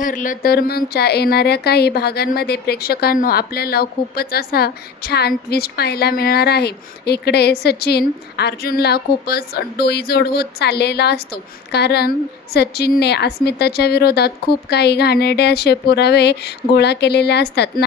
ठरलं तर मगच्या येणाऱ्या काही भागांमध्ये प्रेक्षकांनो आपल्याला खूपच असा छान ट्विस्ट पाहायला मिळणार आहे. इकडे सचिन अर्जुनला खूपच डोईजोड होत चाललेला असतो, कारण सचिनने अस्मिताच्या विरोधात खूप काही घाणेरडे असे पुरावे गोळा केलेले असतात ना.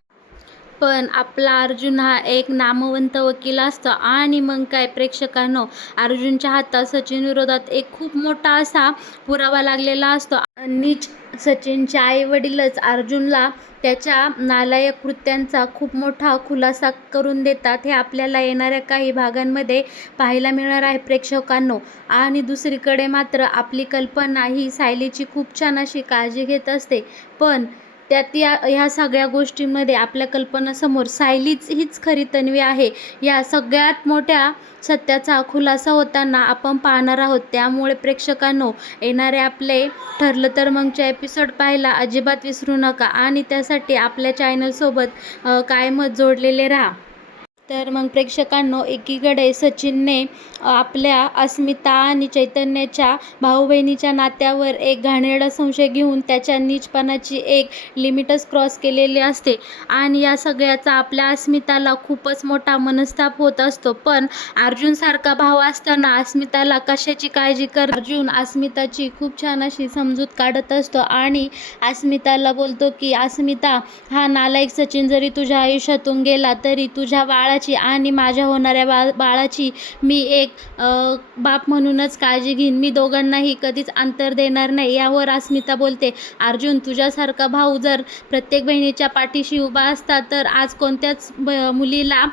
पण आपला अर्जुन हा एक नामवंत वकील असतो आणि मग काय प्रेक्षकांनो, अर्जुनच्या हातात सचिन विरोधात एक खूप मोठा असा पुरावा लागलेला असतो. नीच सचिनचे आई वडीलच अर्जुनला त्याच्या नालायक कृत्यांचा खूप मोठा खुलासा करून देतात. हे आपल्याला येणाऱ्या काही भागांमध्ये पाहायला मिळणार आहे प्रेक्षकांनो. आणि दुसरीकडे मात्र आपली कल्पना ही सायलीची खूप छान अशी काळजी घेत असते, पण त्यात ह्या सगळ्या गोष्टींमध्ये आपल्या कल्पनासमोर सायलीच हीच खरी तन्वी आहे या सगळ्यात मोठ्या सत्याचा खुलासा होताना आपण पाहणार आहोत. त्यामुळे प्रेक्षकांनो, येणारे आपले ठरलं तर मगचे एपिसोड पाहायला अजिबात विसरू नका आणि त्यासाठी आपल्या चॅनलसोबत कायमच जोडलेले राहा. तर मग प्रेक्षकांनो, एकीकडे सचिनने आपल्या अस्मिता आणि चैतन्याच्या भाऊ बहिणीच्या नात्यावर एक घाणेरडा संशय घेऊन त्याच्या नीचपणाची एक लिमिटच क्रॉस केलेली असते आणि या सगळ्याचा आपल्या अस्मिताला खूपच मोठा मनस्ताप होत असतो. पण अर्जुनसारखा भाऊ असताना अस्मिताला कशाची काळजी अर्जुन अस्मिताची खूप छान अशी समजूत काढत असतो आणि अस्मिताला बोलतो की अस्मिता, हा नालायक सचिन जरी तुझ्या आयुष्यातून गेला तरी तुझ्या बाळाची आणि माझ्या होणाऱ्या बाळाची मी एक बाप म्हणूनच काळजी घेईन. मी दोघांनाही कधीच अंतर देणार नाही. यावर अस्मिता बोलते, अर्जुन, तुझ्यासारखा भाऊ जर प्रत्येक बहिणीच्या पाठीशी उभा असता तर आज कोणत्याच मुलीला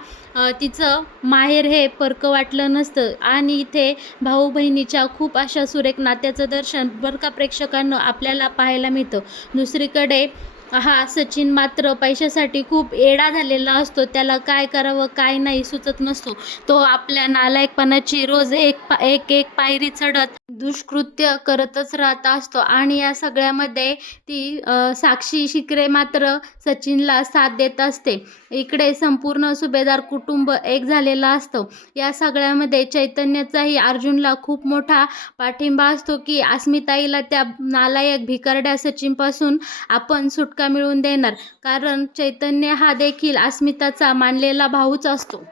तिचं माहेर हे परकं वाटलं नसतं. आणि इथे भाऊ बहिणीच्या खूप अशा सुरेख नात्याचं दर्शन बरं का प्रेक्षकांना आपल्याला पाहायला मिळतं. दुसरीकडे हा सचिन मात्र पैशासाठी खूप येडा झालेला असतो. त्याला काय करावं काय नाही सुचत नसतो. तो आपल्या नालायकपणाची रोज एक एक पायरी चढत दुष्कृत्य करतच राहत असतो आणि या सगळ्यामध्ये ती साक्षी शिकरे मात्र सचिनला साथ देत असते. इकडे संपूर्ण सुभेदार कुटुंब एक झालेलं असतं. या सगळ्यामध्ये चैतन्याचाही अर्जुनला खूप मोठा पाठिंबा असतो की अस्मिताईला त्या नालायक भिकारड्या सचिनपासून आपण सुटका मिळवून देणार, कारण चैतन्य हा देखील अस्मिताचा मानलेला भाऊच असतो.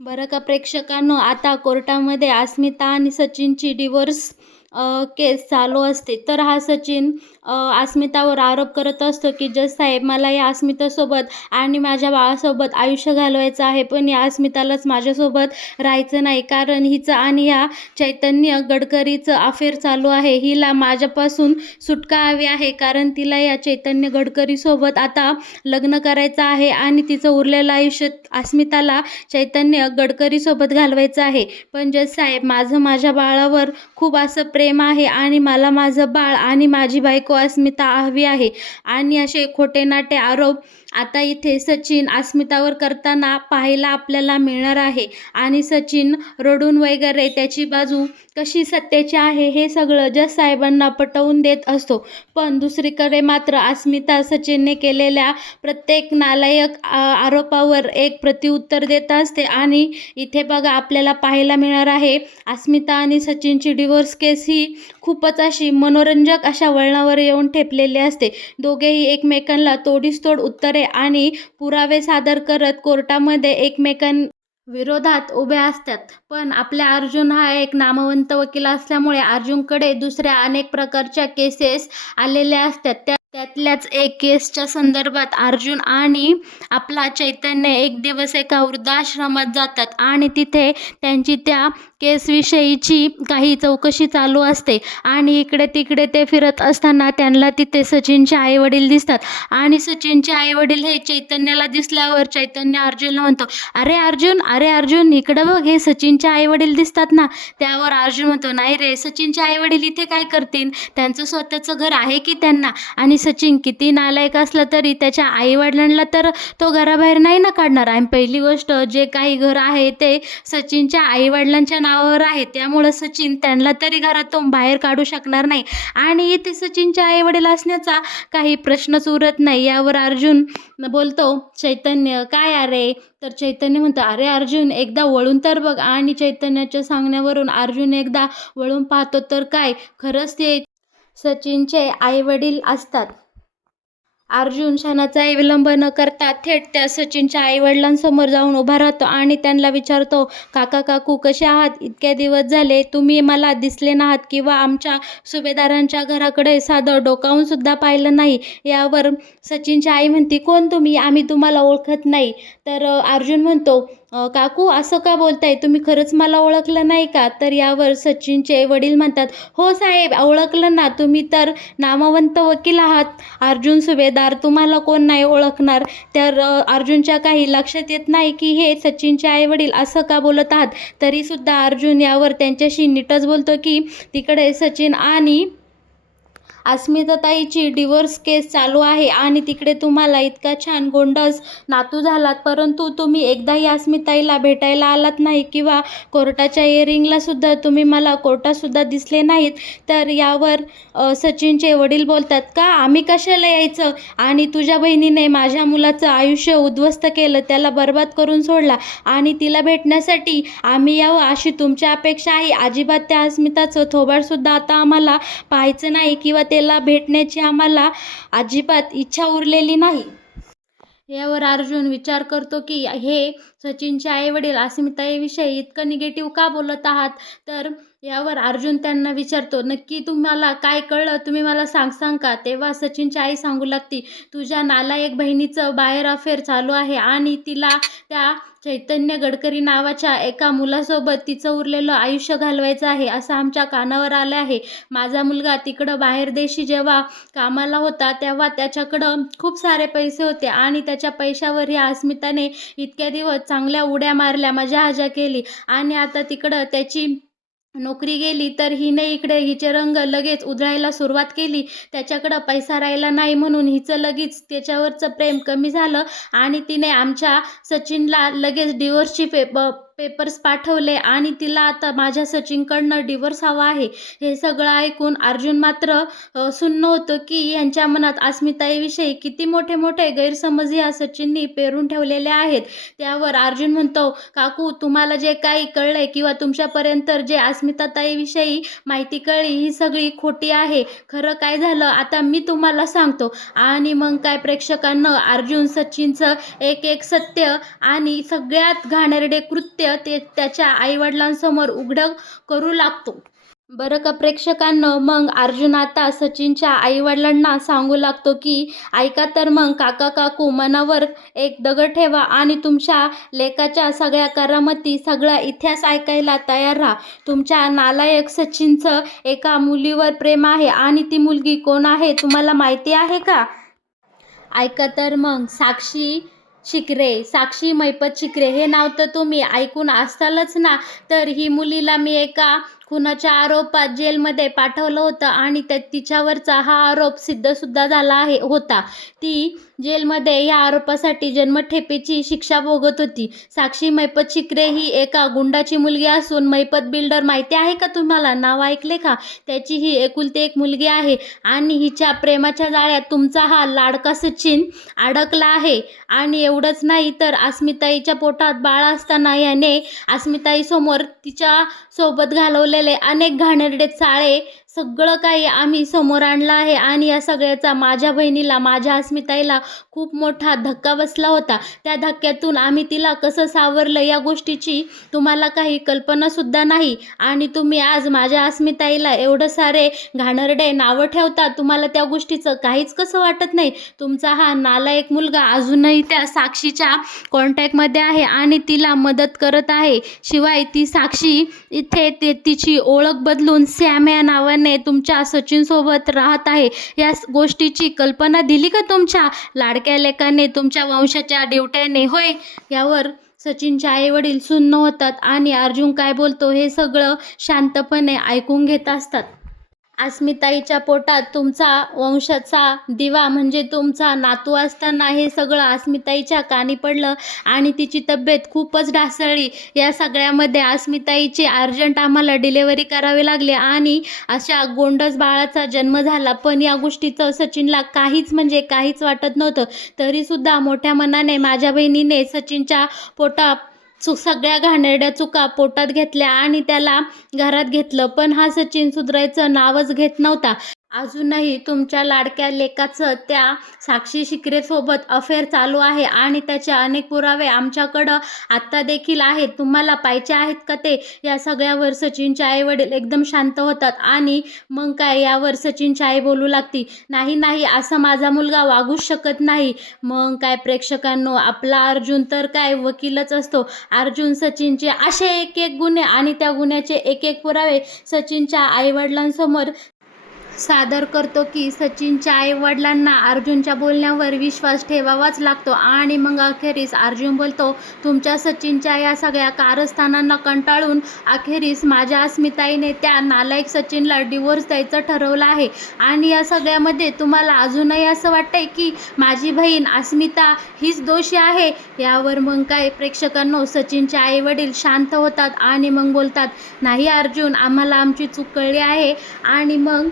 बरं का प्रेक्षकांनो, आता कोर्टामध्ये अस्मिता आणि सचिनची डिवोर्स केस चालू असते. तर हा सचिन अस्मितावर आरोप करत असतो की जज साहेब, मला या अस्मितासोबत आणि माझ्या बाळासोबत आयुष्य घालवायचं आहे, पण या अस्मितालाच माझ्यासोबत राहायचं नाही, कारण हिचं आणि ह्या चैतन्य गडकरीचं अफेअर चालू आहे. हिला माझ्यापासून सुटका हवी आहे, कारण तिला या चैतन्य गडकरीसोबत आता लग्न करायचं आहे आणि तिचं उरलेलं आयुष्य अस्मिताला चैतन्य गडकरीसोबत घालवायचं आहे. पण जज साहेब, माझं माझ्या बाळावर खूप असं प्रेम आहे आणि मला माझं बाळ आणि माझी बायको अस्मिता हवी आहे. आणि असे खोटे नाटे आरोप आता इथे सचिन अस्मितावर करताना पाहायला आपल्याला मिळणार आहे आणि सचिन रडून वगैरे त्याची बाजू कशी सत्याची आहे हे सगळं जज साहेबांना पटवून देत असतो. पण दुसरीकडे मात्र अस्मिता सचिनने केलेल्या प्रत्येक नालायक आरोपावर एक प्रत्युत्तर देत असते आणि इथे बघा आपल्याला पाहायला मिळणार आहे अस्मिता आणि सचिनची डिवोर्स केस ही खूपच अशी मनोरंजक अशा वळणावर येऊन ठेपलेली असते. दोघेही एकमेकांना तोडीसतोड उत्तरे आणि पुरावे सादर करत कोर्टामध्ये विरोधात उभे असतात. पण आपल्या अर्जुन हा एक नामवंत वकील असल्यामुळे अर्जुनकडे दुसऱ्या अनेक प्रकारच्या केसेस आलेल्या असतात. त्यातल्याच एक केसच्या संदर्भात अर्जुन आणि आपला चैतन्य एक दिवस एका वृद्धाश्रमात जातात आणि तिथे त्यांची त्या केसविषयीची काही चौकशी चालू असते आणि इकडे तिकडे ते फिरत असताना त्यांना तिथे सचिनचे आईवडील दिसतात आणि सचिनचे आईवडील हे चैतन्याला दिसल्यावर चैतन्य अर्जुनला म्हणतो, अरे अर्जुन इकडं बघ, हे सचिनचे आईवडील दिसतात ना. त्यावर अर्जुन म्हणतो, नाही रे, सचिनचे आईवडील इथे काय करतील, त्यांचं स्वतःचं घर आहे की त्यांना. आणि सचिन किती नालायक असला तरी त्याच्या आईवडिलांना तर तो घराबाहेर नाही ना काढणार. आणि पहिली गोष्ट, जे काही घर आहे ते सचिनच्या आईवडिलांच्या नावावर आहे, त्यामुळं सचिन त्यांना तरी घरातून बाहेर काढू शकणार नाही आणि इथे सचिनच्या आईवडील असण्याचा काही प्रश्नच उरत नाही. यावर अर्जुन बोलतो, चैतन्य काय अरे. तर चैतन्य म्हणतो, अरे अर्जुन, एकदा वळून तर बघ. आणि चैतन्याच्या सांगण्यावरून अर्जुन एकदा वळून पाहतो तर काय खरंच ते सचिनचे आईवडील असतात. अर्जुन क्षणाचा विलंब न करता थेट त्या सचिनच्या आईवडिलांसमोर जाऊन उभा राहतो आणि त्यांना विचारतो, काका काकू कसे आहात? इतके दिवस झाले तुम्ही मला दिसले नाहात किंवा आमच्या सुभेदारांच्या घराकडे साधं डोकावून सुद्धा पाहिलं नाही. यावर सचिनची आई म्हणते, कोण तुम्ही? आम्ही तुम्हाला ओळखत नाही. तर अर्जुन म्हणतो, काकू असं का बोलताय? तुम्ही खरंच मला ओळखलं नाही का? तर यावर सचिनचे वडील म्हणतात, हो साहेब, ओळखलं ना, तुम्ही तर नामवंत वकील आहात. अर्जुन सुभेदार, तुम्हाला कोण नाही ओळखणार? तर अर्जुनच्या काही लक्षात येत नाही की हे सचिनचे आईवडील असं का बोलत आहात. तरीसुद्धा अर्जुन यावर त्यांच्याशी नीटच बोलतो की तिकडे सचिन आणि अस्मिताताईची डिव्होर्स केस चालू आहे आणि तिकडे तुम्हाला इतका छान गोंडस नातू झालात, परंतु तुम्ही एकदाही अस्मिताईला भेटायला आलात नाही किंवा कोर्टाच्या हिअरिंगला सुद्धा तुम्ही मला कोर्टातसुद्धा दिसले नाहीत. तर यावर सचिनचे वडील बोलतात, का आम्ही कशाला यायचं? आणि तुझ्या बहिणीने माझ्या मुलाचं आयुष्य उद्ध्वस्त केलं, त्याला बर्बाद करून सोडला आणि तिला भेटण्यासाठी आम्ही यावं अशी तुमची अपेक्षा आहे? अजिबात त्या अस्मिताचं थोबाडसुद्धा आता आम्हाला पाहायचं नाही किंवा त्याला भेटण्याची आम्हाला अजिबात इच्छा उरलेली नाही. यावर अर्जुन विचार करतो की हे सचिनचे आईवडील अस्मिताईविषयी इतकं निगेटिव्ह का बोलत आहात. तर यावर अर्जुन त्यांना विचारतो, नक्की तुम्हाला काय कळलं? तुम्ही मला सांगसाल का? तेव्हा सचिनची आई सांगू लागती, तुझ्या नालायक बहिणीचं बाहेर अफेअर चालू आहे आणि तिला त्या चैतन्य गडकरी नावाच्या एका मुलासोबत तिचं उरलेलं आयुष्य घालवायचं आहे असं आमच्या कानावर आलं आहे. माझा मुलगा तिकडं बाहेरदेशी जेव्हा कामाला होता तेव्हा त्याच्याकडं खूप सारे पैसे होते आणि त्याच्या पैशावर ह्या अस्मिताने इतक्या दिवस चांगल्या उड्या मारल्या, मजा केली आणि आता तिकडं त्याची नोकरी गेली तर हिने इकडे हिचे रंग लगेच उधळायला सुरुवात केली. त्याच्याकडं पैसा राहिला नाही म्हणून हिचं लगेच त्याच्यावरचं प्रेम कमी झालं आणि तिने आमच्या सचिनला लगेच डिवोर्सची पेपर्स पाठवले आणि तिला आता माझ्या सचिनकडनं डिवोर्स हवा आहे. हे सगळं ऐकून अर्जुन मात्र सुन्न होतो की यांच्या मनात अस्मिताईविषयी किती मोठे मोठे गैरसमज या सचिननी पेरून ठेवलेले आहेत. त्यावर अर्जुन म्हणतो, काकू तुम्हाला जे काही कळलंय किंवा तुमच्यापर्यंत जे अस्मिताताईविषयी माहिती कळली ही सगळी खोटी आहे. खरं काय झालं आता मी तुम्हाला सांगतो. आणि मग काय प्रेक्षकांना अर्जुन सचिनचं एक एक सत्य आणि सगळ्यात घाणेरडे कृत्य ते त्याच्या आईवडिलांसमोर उघड करू लागतो. बरं का प्रेक्षकांनो, मग अर्जुन आता सचिनच्या आईवडिलांना सांगू लागतो की ऐका तर मग काका काकू, मनावर एक दगड ठेवा आणि तुमच्या लेकाच्या सगळ्या करामती, सगळा इतिहास ऐकायला तयार राहा. तुमच्या नालायक सचिनचं एका मुलीवर प्रेम आहे आणि ती मुलगी कोण आहे तुम्हाला माहिती आहे का? ऐका तर मग, साक्षी शिकरे, साक्षी मैपत शिकरे. हे नाव तर तुम्ही ऐकून असतालच ना. तर ही मुलीला मी एका खुनाच्या आरोपात जेलमध्ये पाठवलं होतं आणि तिच्यावरचा हा आरोप सिद्धसुद्धा झाला होता. ती जेलमध्ये या आरोपासाठी जन्मठेपेची शिक्षा भोगत होती. साक्षी मैपत शिकरे ही एका गुंडाची मुलगी असून मैपत बिल्डर माहिती आहे का तुम्हाला? नाव ऐकले का? त्याची ही एकुलती एक मुलगी आहे आणि हिच्या प्रेमाच्या जाळ्यात तुमचा हा लाडका सचिन अडकला आहे. आणि एवढंच नाही तर अस्मिताईच्या पोटात बाळ असताना याने अस्मिताईसमोर तिच्या सोबत घालवलेले अनेक घाणेरडे चाळे सगळं काही आम्ही समोर आणलं आहे आणि या सगळ्याचा माझ्या बहिणीला, माझ्या अस्मिताईला खूप मोठा धक्का बसला होता. त्या धक्क्यातून आम्ही तिला कसं सावरलं या गोष्टीची तुम्हाला काही कल्पनासुद्धा नाही. आणि तुम्ही आज माझ्या अस्मिताईला एवढं सारे घाणेरडे नावं ठेवता. तुम्हाला त्या गोष्टीचं काहीच कसं वाटत नाही? तुमचा हा नालायक मुलगा अजूनही त्या साक्षीच्या कॉन्टॅक्टमध्ये आहे आणि तिला मदत करत आहे. शिवाय ती साक्षी इथे तिची ओळख बदलून सॅम या नावाने तुमच्या सचिनसोबत राहत आहे. या गोष्टीची कल्पना दिली का तुमच्या लाडक्या लेकाने, तुमच्या वंशाच्या ड्युट्याने? होय. यावर सचिनचे आईवडील सुन्न होतात आणि अर्जुन काय बोलतो हे सगळं शांतपणे ऐकून घेत असतात. अस्मिताईच्या पोटात तुमचा वंशाचा दिवा म्हणजे तुमचा नातू असताना हे सगळं अस्मिताईच्या कानी पडलं आणि तिची तब्येत खूपच ढासळली. या सगळ्यामध्ये अस्मिताईची अर्जंट आम्हाला डिलेवरी करावी लागली आणि अशा गोंडस बाळाचा जन्म झाला. पण या गोष्टीचं सचिनला काहीच म्हणजे काहीच वाटत नव्हतं. तरीसुद्धा मोठ्या मनाने माझ्या बहिणीने सचिनच्या पोटात सगळ्या घाणेरड्या चुका पोटात घेतल्या आणि त्याला घरात घेतलं. पण हा सचिन सुधारायचं नावच घेत नव्हता. अजूनही तुमच्या लाडक्या लेकाचं त्या साक्षी शिकरेसोबत अफेअर चालू आहे आणि त्याचे अनेक पुरावे आमच्याकडं आत्ता देखील आहेत. तुम्हाला पाहिजे आहेत का ते? या सगळ्यावर सचिनचे आईवडील एकदम शांत होतात आणि मग काय यावर सचिनची आई बोलू लागती, नाही नाही, असं माझा मुलगा वागूच शकत नाही. मग काय प्रेक्षकांनो, आपला अर्जुन तर काय वकीलच असतो. अर्जुन सचिनचे असे एक एक गुन्हे आणि त्या गुन्ह्याचे एक एक पुरावे सचिनच्या आईवडिलांसमोर सादर करतो की सचिनच्या आई-वडिलांना अर्जुनच्या बोलण्यावर विश्वास ठेवावाच लागतो. आणि मग अखेरीस अर्जुन बोलतो, तुमच्या सचिनच्या या सगळ्या कारस्थानांना कंटाळून अखेरीस माझ्या अस्मिताईने त्या नालायक सचिनला डिवोर्स द्यायचं ठरवलं आहे. आणि या सगळ्यामध्ये तुम्हाला अजूनही असं वाटतंय की माझी बहीण अस्मिता हीच दोषी आहे? यावर मग काय प्रेक्षकांनो, सचिनचे आई-वडील शांत होतात आणि मग बोलतात, नाही अर्जुन, आम्हाला आमची चूक कळली आहे. आणि मग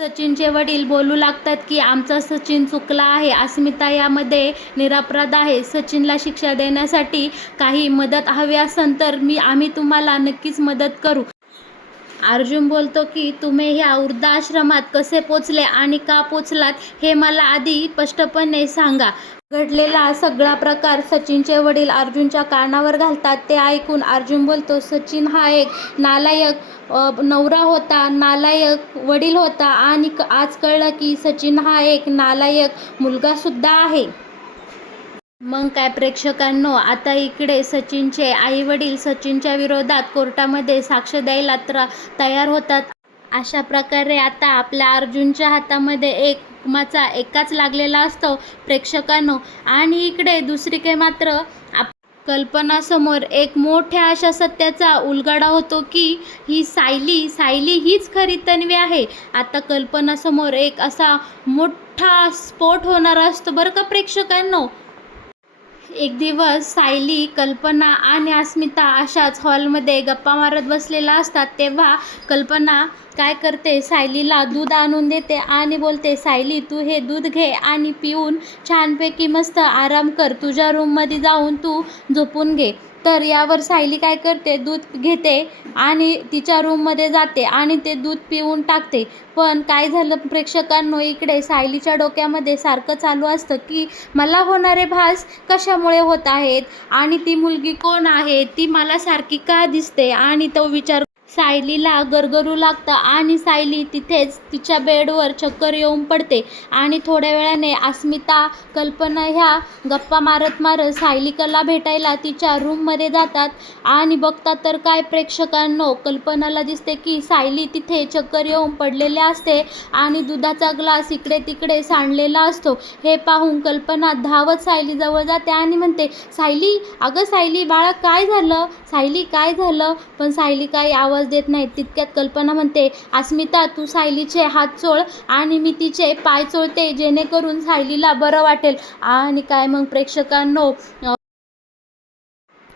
सचिनचे वडील बोलू लागतात की आमचा सचिन चुकला आहे, अस्मिता यामध्ये निरपराध आहे. सचिनला शिक्षा देण्यासाठी काही मदत हवी असेल तर आम्ही तुम्हाला नक्कीच मदत करू. अर्जुन बोलतो की तुम्ही ह्या वृद्धाश्रमात कसे पोचले आणि का पोचलात हे मला आधी स्पष्टपणे सांगा. घडलेला सगळा प्रकार सचिनचे वडील अर्जुनच्या कानावर घालतात. ते ऐकून अर्जुन बोलतो, सचिन हा एक नालायक नवरा होता, नालायक वडील होता आणि आज कळलं की सचिन हा एक नालायक मुलगासुद्धा आहे. मग काय प्रेक्षकांनो, आता इकडे सचिनचे आईवडील सचिनच्या विरोधात कोर्टामध्ये साक्ष द्यायला तयार होतात. अशा प्रकारे आता आपल्या अर्जुनच्या हातामध्ये एक हुकमाचा एकाच लागलेला असतो प्रेक्षकांनो. आणि इकडे दुसरीकडे मात्र कल्पनासमोर एक मोठ्या अशा सत्याचा उलगडा होतो की ही सायली हीच खरी तन्वी आहे. आता कल्पनासमोर एक असा मोठा स्फोट होणार असतो बरं का प्रेक्षकांनो. एक दिवस सायली, कल्पना आणि अस्मिता अशाच हॉलमध्ये गप्पा मारत बसलेल्या असतात. तेव्हा कल्पना काय करते, सायलीला दूध आणून देते आणि बोलते, सायली तू हे दूध घे आणि पिऊन छानपैकी मस्त आराम कर, तुझ्या रूममध्ये जाऊन तू झोपून घे. तर यावर सायली काय करते, दूध घेते आणि तिच्या रूममध्ये जाते आणि ते दूध पिऊन टाकते. पण काय झालं प्रेक्षकांनो, इकडे सायलीच्या डोक्यामध्ये सारखं चालू असतं की मला होणारे भास कशामुळे होत आहेत आणि ती मुलगी कोण आहे, ती मला सारखी का दिसते. आणि तो विचार सायलीला गरगरू लागतं आणि सायली तिथेच तिच्या बेडवर चक्कर येऊन पडते. आणि थोड्या वेळाने अस्मिता, कल्पना ह्या गप्पा मारत मारत सायलीला भेटायला तिच्या रूममध्ये जातात. आणि बघतात तर काय प्रेक्षकांनो, कल्पनाला दिसते की सायली तिथे चक्कर येऊन पडलेली असते आणि दुधाचा ग्लास इकडे तिकडे सांडलेला असतो. हे पाहून कल्पना धावत सायलीजवळ जाते आणि म्हणते, सायली, अगं सायली बाळा, काय झालं? सायली काय झालं? पण सायली काही आवाज देत नाही. तितक्यात कल्पना म्हणते, अस्मिता तू सायलीचे हात चोळ आणि मी तिचे पाय चोळते जेणेकरून सायलीला बरं वाटेल. आणि काय मग प्रेक्षकांनो,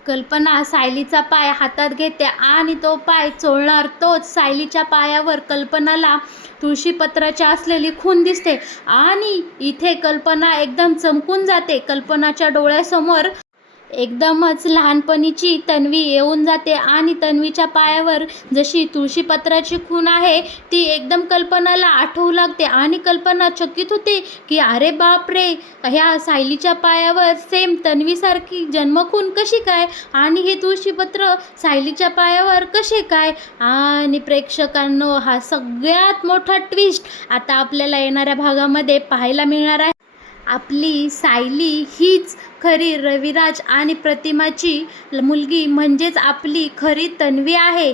कल्पना सायलीचा पाय हातात घेते आणि तो पाय चोळणार तोच सायलीच्या पायावर कल्पनाला तुळशीपत्राची असलेली खून दिसते. आणि इथे कल्पना एकदम चमकून जाते. कल्पनाच्या डोळ्यासमोर एकदमच लहानपणीची तन्वी येऊन जाते आणि तन्वीच्या पायावर जशी तुळशीपत्राची खून आहे ती एकदम कल्पनाला आठवू लागते. आणि कल्पना चकित होते की अरे बापरे, ह्या सायलीच्या पायावर सेम तन्वीसारखी जन्मखून कशी काय आणि हे तुळशीपत्र सायलीच्या पायावर कसे काय. आणि प्रेक्षकांनो, हा सगळ्यात मोठा ट्विस्ट आता आपल्याला येणाऱ्या भागामध्ये पाहायला मिळणार आहे. आपली सायली हीच खरी रविराज आणि प्रतिमाची मुलगी, म्हणजेच आपली खरी तन्वी आहे.